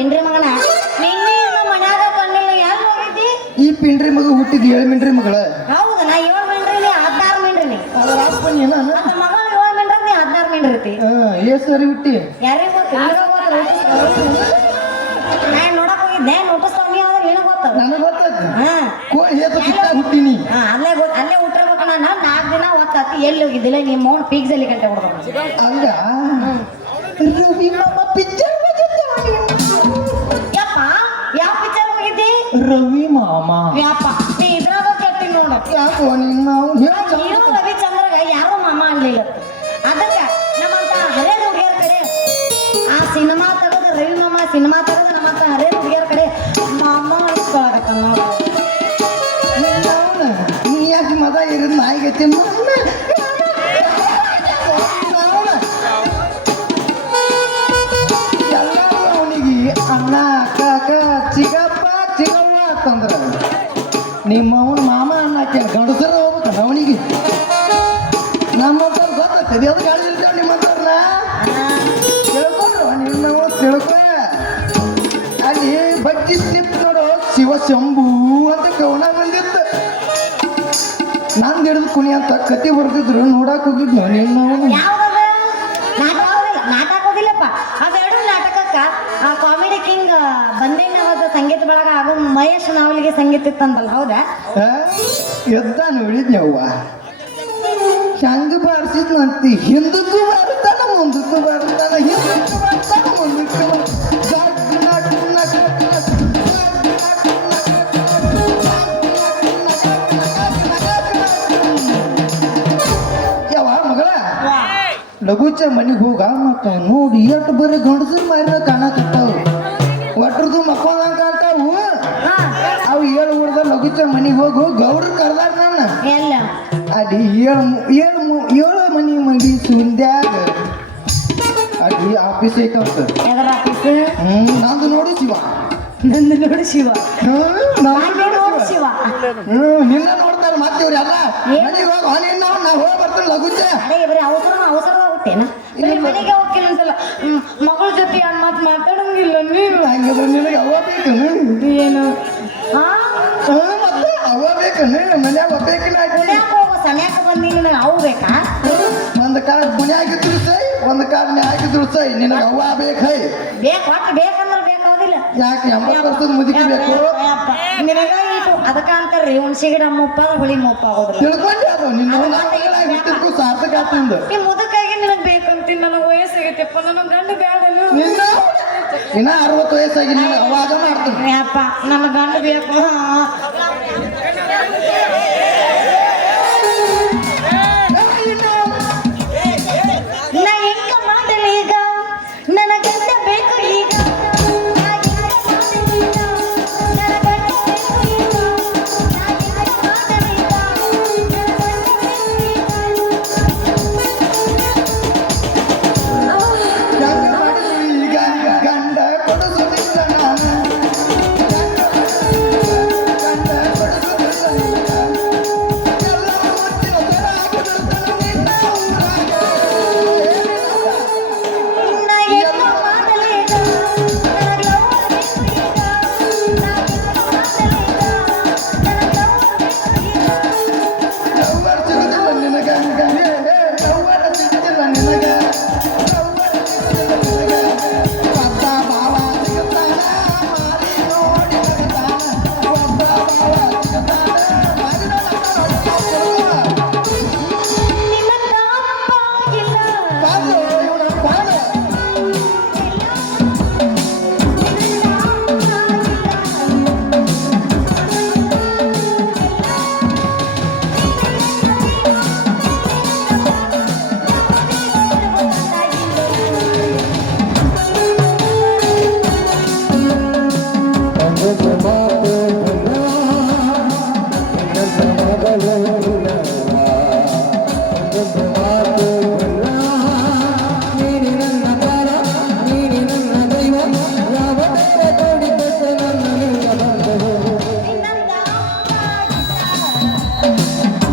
ಪಿಂಡ್ರಿ ಮಗನ? ನಿನ್ನೆ ನಮ್ಮ ಮನ್ಯಾಗ ಕಣ್ಣಿಲ್ಲ ಯಾರು ಹೋಗಿದ್ದಿ? ಈ ಪಿಂಡ್ರಿ ಮಗ ಹುಟ್ಟಿದ ಏಳು ಮಿಂಡ್ರಿ ಮಗಳ. ಹೌದು ನಾ ಏಳು ಮಿಂಡ್ರಿ ಹದಿನಾರು ಮಿಂಡ್ರಿ ಮಗಳು ಏಳು ಮಿಂಡ್ರಿ ನೀ ಹದಿನಾರು ಮಿಂಡ್ರಿ ಏ ಸರಿ ಹುಟ್ಟಿ? ಯಾರಿಗೆ ಗೊತ್ತು? ನಿನಗ ಗೊತ್ತು? ನಾ ನೋಡಕ್ ಹೋಗಿದ್ದೆ? ನೋಟಿಸ್ ತಗೊಂಡಿ ಆದ್ರೆ ನಿನಗ ಗೊತ್ತು. ನನಗೆ ಗೊತ್ತಾಯ್ತು ಹಾ. ಕೋಳಿ ಏತ ಕಿತ್ತ ಹುಟ್ಟಿನಿ? ಹಾ, ಅಲ್ಲೇ ಗೊತ್ತ ಅಲ್ಲೇ ಹುಟ್ಟಿರ್ಬೇಕು ನಾನು. ನಾಲ್ಕು ದಿನ ಒತ್ತಾತಿ ಎಲ್ಲಿ ಹೋಗಿದ್ದಿಲ್ಲ? ನಿಮ್ಮ ಮೌನ್ ಪೀಕ್ಸ್ ಅಲ್ಲಿ ಗಂಟೆ ರವಿ ಮಾಮ ಪಿಕ್ಚರ್ ರವಿ ಮಾಮ. ಯಪ್ಪ ನೀ ಇದ್ರಾಗ ಕೆಟ್ಟಿ ನೋಡ. ಯಾಕೋ ನಿನ್ನ ಹೀರೋ ರವಿಚಂದ್ರಗ ಯಾರೋ ಮಾಮ ಅನ್ಲಿಲ್ಲ ಅದಕ್ಕ ನಮ್ಮಂತ ಹರೇ ಹುಡುಗಿಯರ ಕಡೆ ಆ ಸಿನಿಮಾ ತೆಗೆದ ರವಿ ಮಾಮ ಸಿನಿಮಾ ತೆಗೆದ ನಮ್ಮಂತ ಹರೇ ಹುಡುಗಿಯರ ಕಡೆ ಮಾಮ ಅನ್ಸ್ಕೊಳಕತ್ತ ನೋಡ ನೀ ಯಾಕೆ ಮದ ಇರೋದು ನಾಯಿಗೆ ಎಲ್ಲರೂ ಅಂತಂದ್ರ ನಿಮ್ಮ ಅವನ ಮಾಮ ಆಕೆ ಗಂಡಸರ ಹೋಗ್ಬೇಕು ಅವನಿಗೆ. ನಮ್ಮ ಗೊತ್ತಾಗ್ತದೆ ಅದು ಗಾಳಿ ಇರ್ತೇವೆ ನಿಮ್ಮಂತವ್ರನ್ನ ತಿಳ್ಕೊಂಡ್ರು ನಿನ್ನವ ತಿಳ್ಕೊ ಅಲ್ಲಿ ಬಜ್ಜಿ ಸ್ಲಿಪ್ ನೋಡು, ಶಿವ ಶಂಭು ಅಂತ ಕವನ ಬಂದಿತ್ತು ನಂದು ಹಿಡಿದು ಕುಣಿ ಅಂತ ಕತಿ ಬರ್ತಿದ್ರು ನೋಡಕ್ ಹೋಗಿದ್ನು ನಿನ್ನವನು? ನಾಟಕ ಹೋಗಿಲ್ಲಪ್ಪ ಅವೆರಡು ನಾಟಕಕ್ಕ, ಆ ಕಾಮಿಡಿ ಕಿಂಗ್ ಸಂಗೀತ ಮಹೇಶ್ ನಾವಲಿಗೆ ಸಂಗೀತ ಇತ್ತಂದಲ್ಲ ಹೌದಾ? ಎದ್ದ ನೋಡಿದ್ನವ್ವ ಹೆಂಗ ಬಾರಿಸಿದ್ನಂತಿ ಹಿಂದಕ್ಕೂ ಬರ್ತಾನ ಮುಂದಕ್ಕೂ ಬರ್ತಾನ ಹಿಂದಕ್ಕೂ ಬರ್ತಾನ ಮುಂದಕ್ಕೂ ಯಾವ ಮಗಳ? ಲಘುಚ ಮನೆಗೆ ಹೋಗ ಮತ್ತ ನೋಡಿ ಎಷ್ಟು ಬರೀ ಗಂಡಸರು ಮಾರಿದ ಕಾಣಕತ್ತಾವ. ಒಟ್ರದು ಹಾ ಅವು ಏಳು ಮನೆಗೆ ಹೋಗಿ ಹೋಗು ಗೌಡ್ರು ಕರ್ದಾರ ನನ್ನ. ಎಲ್ಲ. ಅಡಿ ಏಳು ಏಳು ಏಳು ಮನಿ ಮಡಿ ಸುಂದ್ಯಾಗ. ಅಡಿ ಆಫೀಸ್ ಐತಂತ ಆಫೀಸ್? ಹ್ಮ್ ನಂದು ನೋಡು ಶಿವ. ನಂದು ನೋಡು ಶಿವ. ಹ್ಮ್ ನಾನು ಶಿವ. ನಿನ್ನ ನೋಡ್ತಾರೆ ಮತ್ತೆ ಇವ್ರೆಲ್ಲ ಮನೆಗೆ ಹೋಗ ನಿನ್ನ ನಾ ಹೋಗಿ ಬರ್ತೀನಿ ಲಘುಚ. ಅದೇ ಬರೀ ಅವಸರ ಅವಸರ ಬರೀ ಮನೆಗೆ ಹೋಗಿ ಹ್ಮ್, ಮಗಳ ಜೊತೆ ಮಾತು ಮಾತಾಡಂಗಿಲ್ಲ ನೀವು. ನಿನಗೆ ನಿನಗೆ ಅವ್ವ ಬೇಕೈ ಬೇಕು ಒಟ್ಟು ಬೇಕಂದ್ರೆ ಬೇಕಾಗೋದಿಲ್ಲ ಯಾಕೆ ಎಂಬತ್ತು ವರ್ಷದ ಮುದುಕಿ ಬೇಕು? ನಿನಗ ಅದಕ್ಕ ಅಂತಾರ್ರಿ ಹುಣ್ಸಿ ಗಿಡ ಮುಪ್ಪ ಹುಳಿ ಮುಪ್ಪ ಆಗೋದಿಲ್ಲ. ತಿಳ್ಕೊಂಡೆ ಅದು ನಿನ್ನ ಹುಟ್ಟಿದ್ಕು ಸಾರ್ಥಕ ಆತ್ ನಿಂದು. ಈ ಮುದಕಾಗಿ ನಿನಗೆ ಬೇಕಂತೀನಿ ನನಗೆ ವಯಸ್ಸಾಗೈತೆಪ್ಪ ನನಗೆ ಗಂಡ ಬೇಡನು ನಿನ್ನ? ಇನ್ನ ಅರವತ್ತು ವಯಸ್ಸಾಗಿ ನೀನು ಅವಾಗ ಮಾಡ್ತೀನಿ. ಯಪ್ಪ ನನ್ನ ಗಂಡ ಬೇಕು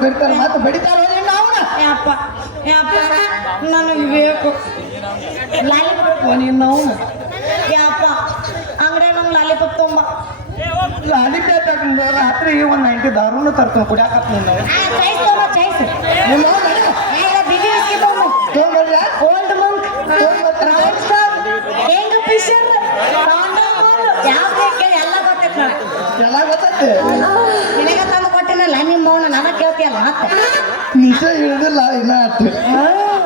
ಕರಿತಾರೆ ಮತ್ತೆ ಬಡಿತಾರ ನನಗೆ ಬೇಕು. ಲಾಲಿಪಾಪ್ ನೀನು ಯಪ್ಪ ಅಂಗಡಿಯಾಗ ನಂಗೆ ಲಾಲಿಪಾಪ್ ತೊಂಬ ಹಾಕಿಂದ ರಾತ್ರಿ ಒಂದು ನೈಂಟಿ ದಾರೂನು ತರ್ತೀನಿ ಕುಡಿಯಾಕ ನೀನು ಎಲ್ಲ ಗೊತ್ತೈತೆ ನಿನಗೆ ತಂದು ಕೊಟ್ಟಿನಲ್ಲ ನಿಮ್ಮ ಮೌನ ನನಗೆ ಕೇಳ್ತಿಯಲ್ಲ ಮತ್ತೆ? ನಿಜ ಹಿಡಿದಿಲ್ಲ ಇನ್ನ ಅಟ್ಟು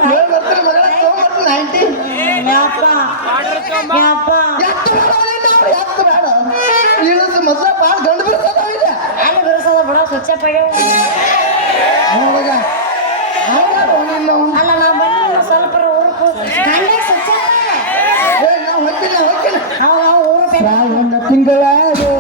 ಹೋಗಿ ಮಗಳ ತೊಗೊಂಡ್ಬರ್ತಾನೆ ನೈಂಟಿ ಯಪ್ಪ. ಯಪ್ಪ. ಎತ್ತು ಮೊದಲ ಭಾಳ ಗಂಡು ಇದೆ ಅಲ್ಲಿ ಬಿಡಿಸೋದ ಬಡ ಸ್ವಚ್ಛಪ್ಪಾಗ